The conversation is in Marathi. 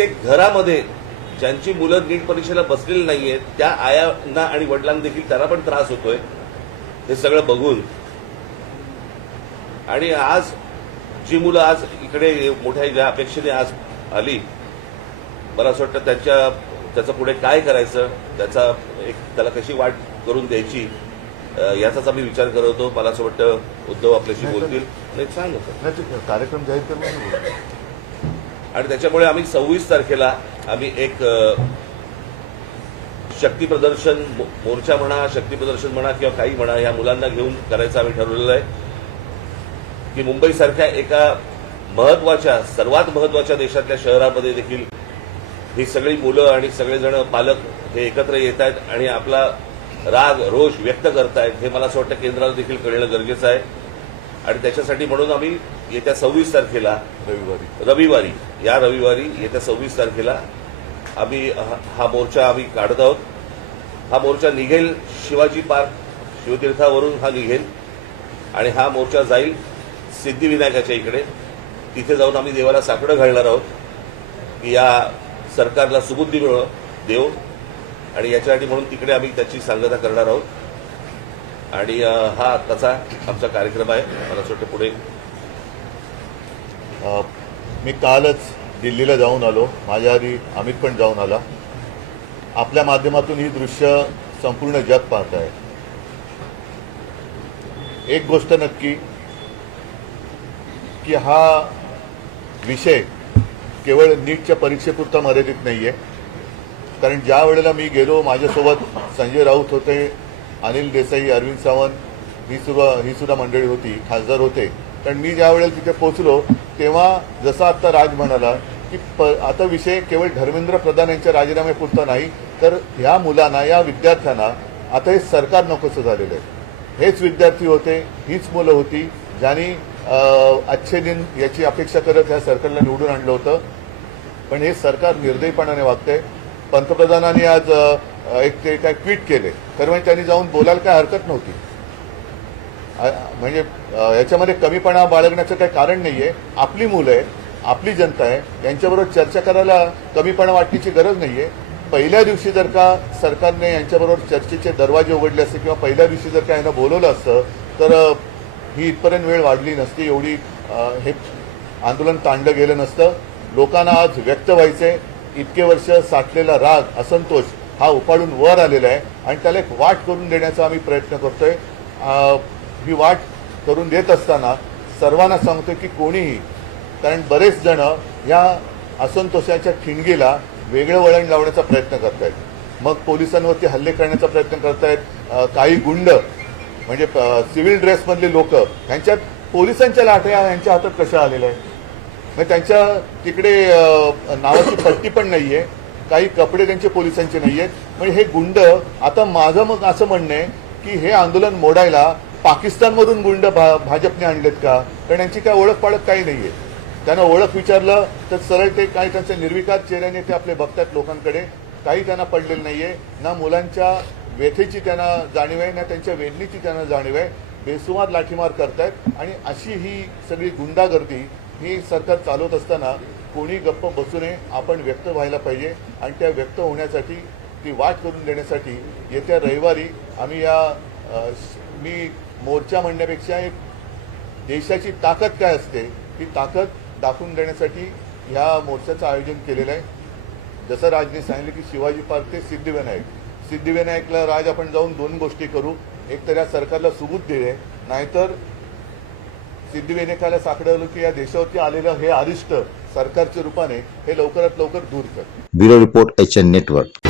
प्रत्येक घरामध्ये ज्यांची मुलं नीट परीक्षेला बसलेली नाहीयेत त्या आयांना आणि वडिलांना देखील त्यांना पण त्रास होतोय हे सगळं बघून। आणि आज जी मुलं आज इकडे मोठ्या ज्या अपेक्षेने आज आली, मला असं वाटतं त्याचं पुढे काय करायचं, त्याला कशी वाट करून द्यायची याचाच आम्ही विचार करत होतो। मला असं वाटतं उद्धव आपल्याशी बोलतील, नाही सांग कार्यक्रम जाहीर करून आणि त्याच्यामुळे आम्ही 26 तारखेला आम्ही एक शक्ती प्रदर्शन मोर्चा म्हणा, शक्ती प्रदर्शन म्हणा किंवा काही म्हणा, या मुलांना घेऊन करायचं आम्ही ठरवलेलं आहे की मुंबईसारख्या एका महत्वाच्या, सर्वात महत्वाच्या देशातल्या शहरामध्ये देखील ही सगळी मुलं आणि सगळेजण पालक हे एकत्र येत आहेत आणि आपला राग रोष व्यक्त करतायत हे मला असं वाटतं केंद्राला देखील कळणं गरजेचं आहे। आणि त्याच्यासाठी म्हणून आम्ही येत्या 26 तारखेला रविवारी येत्या 26 तारखेला आम्ही हा मोर्चा आम्ही काढत आहोत। हा मोर्चा निघेल शिवाजी पार्क, शिवतीर्थावरून हा निघेल आणि हा मोर्चा जाईल सिद्धिविनायकाच्या इकडे। तिथे जाऊन आम्ही देवाला साकडं घालणार आहोत की या सरकारला सुबुद्धी देव, आणि याच्यासाठी म्हणून तिकडे आम्ही त्याची सांगता करणार आहोत। आणि हा आत्ताचा आमचा कार्यक्रम आहे। मला असं वाटतं पुढे मी कालच दिल्लीला जाऊन आलो, माझ्या आधी अमित पण जाऊन आला। आपल्या माध्यमातून ही दृश्य संपूर्ण जग पाहत आहे। एक गोष्ट नक्की की हा विषय केवळ नीटच्या परीक्षेपुरता मर्यादित नाहीये, कारण ज्या वेळेला मी गेलो माझ्यासोबत संजय राऊत होते, अनिल देसाई, अरविंद सावंत ही सुद्धा मंडळी होती, खासदार होते। कारण मी ज्या वेळेला तिथे पोहोचलो तेव्हा जसं आता राज म्हणाला की आता विषय केवळ धर्मेंद्र प्रधान यांच्या राजीनाम्यापुरता नाही, तर ह्या मुलांना, या विद्यार्थ्यांना आता हे सरकार नकोसं झालेलं आहे। हेच विद्यार्थी होते, हीच मुलं होती ज्यांनी अच्छे दिन याची अपेक्षा करत ह्या सरकारला निवडून आणलं होतं, पण हे सरकार निर्दयीपणाने वागतंय। पंतप्रधानांनी आज ते काय ट्विट केले, तर म्हणजे त्यांनी जाऊन बोलायला काय हरकत नव्हती। म्हणजे याच्यामध्ये कमीपणा बाळगण्याचं काही कारण नाहीये। आपली मुलं आहे, आपली जनता आहे, यांच्याबरोबर चर्चा करायला कमीपणा वाटण्याची गरज नाहीये। पहिल्या दिवशी जर का सरकारने यांच्याबरोबर चर्चेचे दरवाजे उघडले असते किंवा पहिल्या दिवशी जर का यांना बोलवलं असतं तर ही इथपर्यंत वेळ वाढली नसती, एवढी हे आंदोलन ताणलं गेलं नसतं। लोकांना आज व्यक्त व्हायचंय, इतके वर्ष साठलेला राग, असंतोष हा उपाडून वर आलेला आहे आणि त्याला एक वाट करून देण्याचा आम्ही प्रयत्न करतोय। ही वाट करून देत असताना सर्वांना सांगतोय की कोणीही, कारण बरेच जण या असंतोषाच्या ठिणगीला वेगळं वळण लावण्याचा प्रयत्न करतायत, मग पोलिसांवरती हल्ले करण्याचा प्रयत्न करतायत। काही गुंड म्हणजे सिव्हिल ड्रेसमधले लोक, ह्यांच्यात पोलिसांच्या लाठ्या यांच्या हातात कशा आलेल्या आहेत, म्हणजे त्यांच्या तिकडे नावाची पट्टी पण नाहीये, काही कपडे त्यांचे पोलिसांचे नाहीयेत। म्हणजे हे गुंड, आता माझं मग असं म्हणणं आहे की हे आंदोलन मोडायला पाकिस्तानमधून गुंड भाजपने आणलेत का? कारण यांची काय ओळख पाळख काही नाहीये। त्यांना ओळख विचारलं तर सरळ ते काही त्यांच्या निर्विकार चेहऱ्याने ते आपले बघतात लोकांकडे, काही त्यांना पडलेलं नाहीये, ना मुलांच्या व्यथेची त्यांना जाणीव आहे, ना त्यांच्या वेदनेची त्यांना जाणीव आहे। बेसुमार लाठीमार करतायत आणि अशी ही सगळी गुंडागर्दी ही सरकार चालवत असताना कोणी गप्प बसू नये, आपण व्यक्त व्हायला पाहिजे आणि त्या व्यक्त होण्यासाठी, ती वाट करून देण्यासाठी येत्या रविवारी आम्ही मी मोर्चा म्हणण्यापेक्षा एक देशाची ताकद काय असते ही ताकद दाखवून देण्यासाठी ह्या मोर्चाचं आयोजन केलेलं आहे। जसं राजने सांगितलं की शिवाजी पार्क ते सिद्धिविनायकला राज आपण जाऊन दोन गोष्टी करू, एक तर या सरकारला सुबुद्धी दे, नाहीतर सिद्धिविनायकाला साकडं की या देशावरती आलेलं हे अरिष्ट सरकारच्या रूपाने हे लवकरात लवकर दूर कर। Bureau report HN network.